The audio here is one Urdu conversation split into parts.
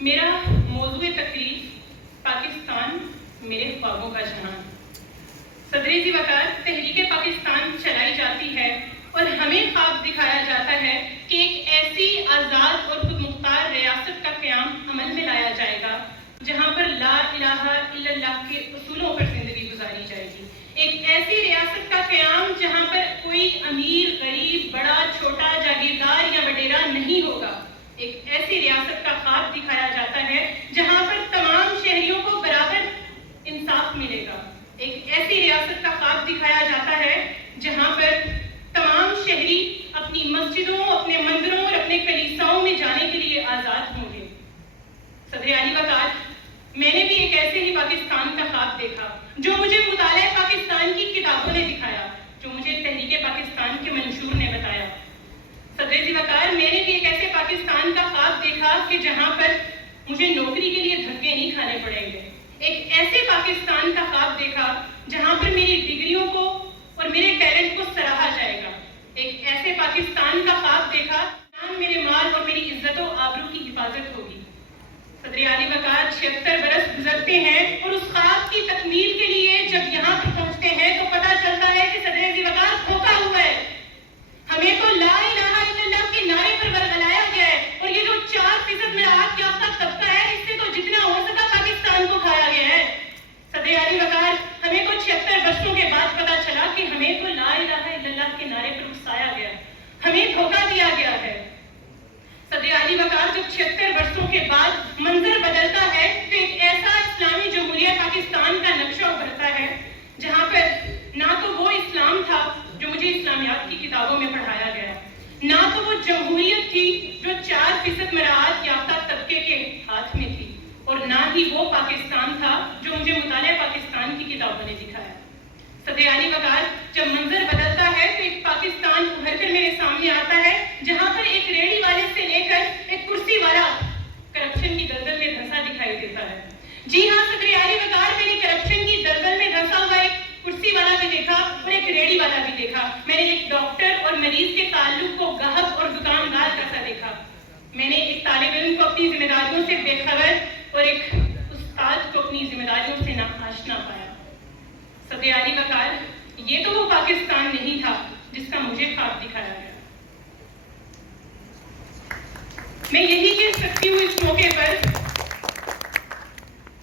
میرا موضوع تقریر پاکستان میرے خوابوں کا جہاں۔ صدر ذی وقار تحریک پاکستان چلائی جاتی ہے اور ہمیں خواب دکھایا جاتا ہے کہ ایک ایسی آزاد اور خود مختار ریاست کا قیام عمل میں لایا جائے گا جہاں پر لا الہ الا اللہ کے اصولوں پر زندگی گزاری جائے گی۔ ایک ایسی ریاست کا قیام جہاں پر کوئی امیر غریب بڑا چھوٹا جاگیردار یا وڈیرا نہیں ہوگا۔ ایک ایسی ریاست کا خواب دکھایا جاتا ہے جہاں پر تمام شہریوں کو برابر انصاف ملے گا۔ ایک ایسی ریاست کا خواب دکھایا جاتا ہے جہاں پر تمام شہری اپنی مسجدوں اپنے مندروں اور اپنے کلیساؤں میں جانے کے لیے آزاد ہوں گے۔ صدر اعلی وقار، میں نے بھی ایک ایسے ہی پاکستان کا خواب دیکھا جو مجھے مطالعہ پاکستان کی کتابوں نے دکھایا، جو مجھے تحریک پاکستان کے منشور نے بتایا۔ صدر ذی وقار، میں نے بھی ایک ایسے پاکستان کا خواب دیکھا کہ جہاں پر مجھے نوکری کے لیے دھکے نہیں کھانے پڑیں گے۔ ایک ایسے پاکستان کا خواب دیکھا جہاں پر میری ڈگریوں کو اور میرے ٹیلنٹ کو سراہا جائے گا۔ ایک ایسے پاکستان کا خواب دیکھا جہاں میرے مال اور میری عزت و آبرو کی حفاظت ہوگی۔ صدر اعلی وقار، 76 برس گزرتے ہیں اور اس خواب کی تکمیل کے لیے جب یہاں پر پہنچتے ہیں تو پتہ چلتا ہے کہ صدر ذی وقار دھوکا ہوا ہے۔ ہمیں تو لا الہ الا اللہ کے نعرے پر ورگلایا گیا ہے اور یہ جو 4% مراعات یافتہ طبقہ ہے اس سے تو جتنا ہو سکا پاکستان کو کھایا گیا ہے۔ صدر اعلی وقار، ہمیں تو 76 برسوں کے بعد پتہ چلا کہ ہمیں تو لا الہ الا اللہ کے نعرے پر اکسایا گیا، ہمیں دھوکا دیا گیا ہے۔ صدر اعلی وقار، جب 76 برسوں کے بعد منظر بدلتا ہے تو ایک ایسا اسلامی جمہوریہ پاکستان کا نقشہ ابھرتا ہے جہاں پر نہ تو وہ اسلام تھا جو مجھے اسلامیات کی کتابوں میں پڑھایا گیا، نہ تو وہ جمہوریت تھی جو 4% مراعات یافتہ طبقے کے ہاتھ میں تھی، اور نہ ہی وہ پاکستان تھا جو مجھے مطالعہ پاکستان کی کتابوں نے دکھایا۔ صدر اعلی وقار، جب منظر بدلتا ہے تو ایک پاکستان ابھر کر میرے سامنے آتا ہے جہاں پر ایک ریڑھی والے سے لے کر ایک کرسی والا کرپشن کی دلدل میں دھنسا دکھائی دیتا ہے۔ جی ہاں صدر اعلی وقار، میں نے کرپشن کی دلدل میں دھنسا ہوا ایک کرسی والا بھی دیکھا اور ایک ریڑھی والا بھی دیکھا۔ میں نے ایک ڈاکٹر اور مریض کے تعلق کو گاہک اور دکاندار کا سا دیکھا۔ میں نے ایک طالب علم کو اپنی ذمہ داریوں سے بے خبر اور ایک استاد کو اپنی ذمہ داریوں سے ناآشنا پایا۔ صدر اعلی وقار، یہ تو وہ پاکستان نہیں تھا جس کا مجھے خواب دکھایا گیا۔ میں یہی کہہ سکتی ہوں اس موقع پر،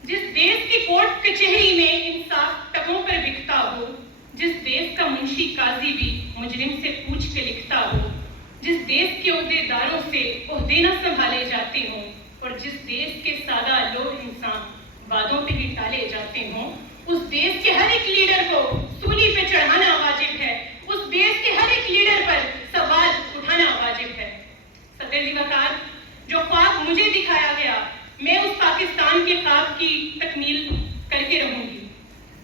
جس دیش کی کورٹ کچہری میں انصاف ٹکوں پر بکتا ہو، جس دیش کا منشی قاضی بھی مجرم سے پوچھ کے لکھتا ہو، جس دیش کے عہدے داروں سے عہدے نہ سنبھالے جاتے ہوں اور جس دیش کے سادہ لوگ انسان وعدوں پہ ہی ٹالے جاتے ہوں، اس دیش کے ہر ایک لیڈر کو سولی پہ چڑھانا واجب ہے، اس دیش کے ہر ایک لیڈر پر سوال اٹھانا واجب ہے۔ صدر ذی وقار، جو خواب مجھے دکھایا گیا، میں اس پاکستان کے خواب کی تکمیل کر کے رہوں گی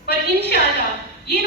اور انشاءاللہ یہ